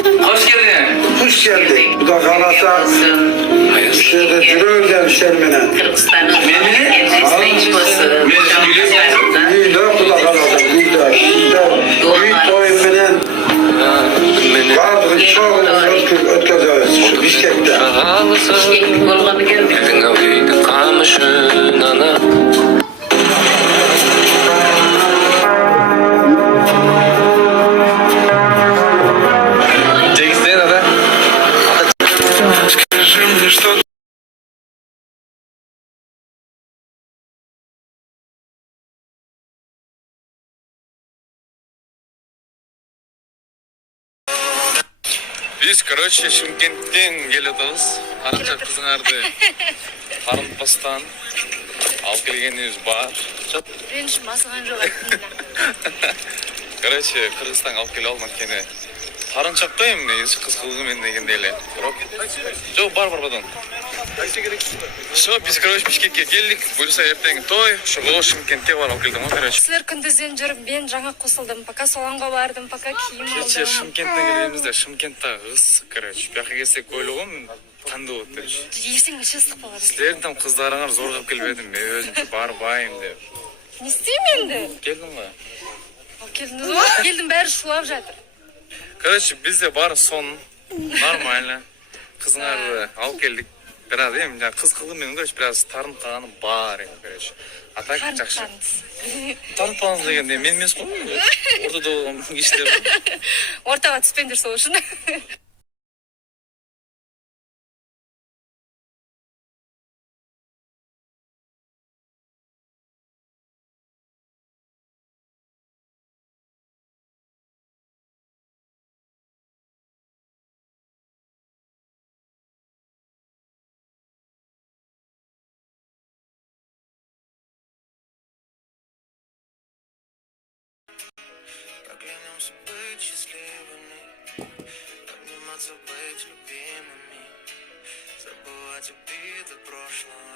Hoş geldin. Hoş geldik. Bu da kalasa şöyle Cüröl'den Şermin'e. Kırgızistan'ın Memnun. Eskişehir'de İyi de bu da kalasa. Bir de büyük toyumenen vardır çok ötközeriz şu Bişkek'te. Bişkeklik olganı geldik. Biz, короче, Шымкенттен келатабыз. Канча кызыңарды карынтпастан алып келгенибиз бар. Реніш басылған жоқ аттында. Короче, Кыргызстанга алып келе алмак кене. Карынчак да эми негизи кыз кылгым мен дегенде эле. Жок, бар бадан. Все, biz, короче, Бишкекке келдик. Буюрса эртең той, ошого Шымкентке барып алып келдим, короче. Сілер күндізден жүріп, мен жаңа қосылдым. Пока соланға бардым, пока киім Кече алдым. Шымкенттен келгенбизде, Шымкентте ысык, короче. Бияка келсек ойлогом, кандай болот депчи. Есің іші ыстық болады. Силердин там кыздарыңар зоргоп келбедим, мен өзүм барбайм деп. Не істеймін енді? Келдим го. Ал келдіңіз ғой? Келдім, бәрі шулап жатыр. Короче, bizde бар сон, нормально. Кызыңарды алып келдик. Biraz эми кыз кылдым мен, короче, biraz тарынып калганым бар эми, короче. А так жакшы. Тарынпаңыз дегенде мен эмес го. Ортодо болгон кишилер. Ортаға түспеңдер сол үшін. Поклянемся быть счастливыми, обниматься, быть любимыми, забывать обиды прошлого.